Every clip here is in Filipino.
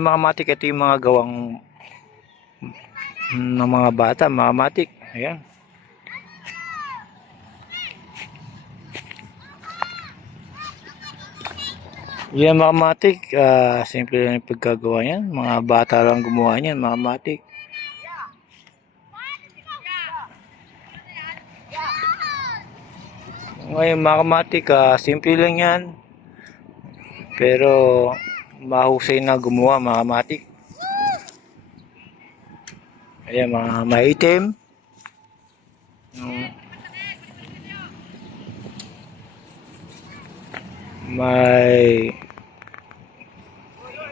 Ayun mga matik, ito yung mga gawang ng mga bata, mga matik. Ayan. Yan mga matik, ah, simple lang yung pagkagawa yan. Mga bata lang gumawa niyan, mga matik. Ngayon mga kamatik, ah, simple lang yan. Pero mahusay na gumawa mga kamatik. Ayan mga maitim. May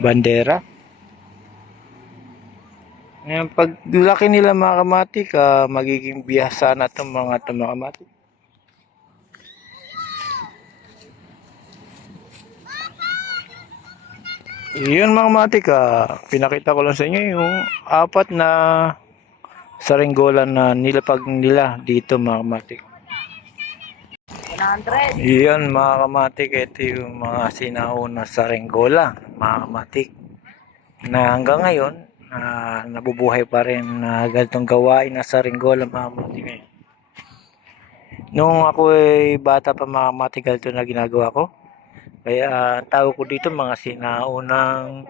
bandera. Ayan, pag laki nila mga kamatik, ah, magiging biyasa na itong mga ito mga kamatik. Yun mga matik, ah, pinakita ko lang sa inyo yung apat na saringgolan na nilapag nila dito mga matik. 100. Yun mga kamatik, ito yung mga sinauna saringgola mga kamatik. Na hanggang ngayon, ah, nabubuhay pa rin na ganitong gawain na saringgola mga kamatik. Nung ako ay bata pa mga kamatik, ganito na ginagawa ko. Kaya ang tawag ko dito mga sinaunang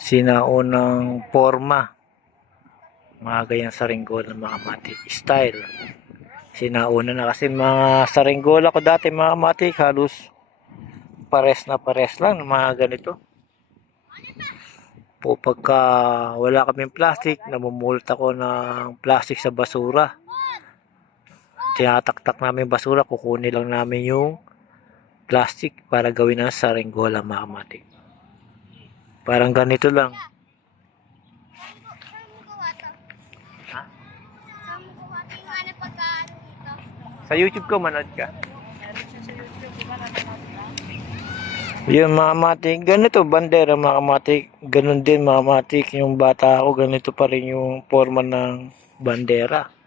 sinaunang forma. Mga ganyang saringgola mga kamatik style. Sinauna na kasi mga saringgola ko dati mga kamatik halos pares na pares lang mga ganito. Po pagka wala kaming plastic, namumulot ako ng plastic sa basura tinataktak namin basura, kukunin lang namin yung plastic para gawin ng saringgola mga kamatik. Parang ganito lang. Sa YouTube ko, manood ka. Yun mga kamatik, ganito bandera mga kamatik. Ganun din mga kamatik, yung bata ako, ganito pa rin yung forma ng bandera.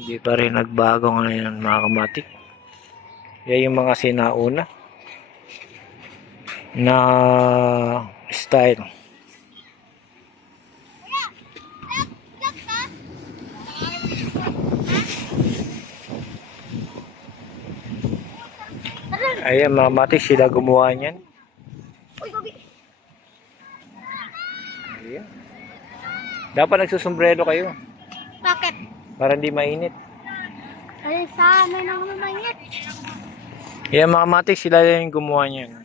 Hindi pa rin nagbago ngayon mga kamatik. Yan yung mga sinauna na style. Ayan mga kamatik, sila gumawa niyan. Ayan. Dapat nagsusombrero kayo? Para hindi mainit. Ay, sa amin ang lumangit. Yan mga matik, sila yung gumawa niyan.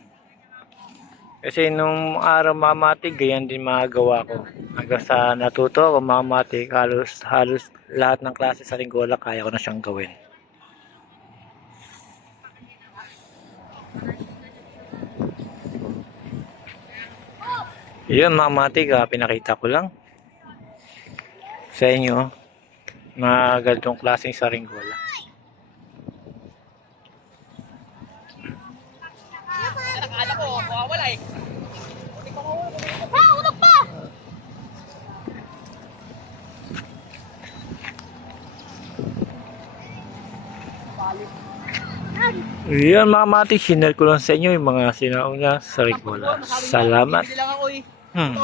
Kasi nung araw mga matik, ganyan din magawa ko. Hanggang sa natuto ako mga matik, halos, halos lahat ng klase sa linggola, kaya ko na siyang gawin. Yun mga matik, ah, pinakita ko lang sa inyo mga ganitong klaseng saringgola. Akala ko, mawawala eh. Ha, ulog pa! Yan mga mati, sinare ko lang sa inyo yung mga sinauna sa Ricola. Salamat. Eh. Hmm.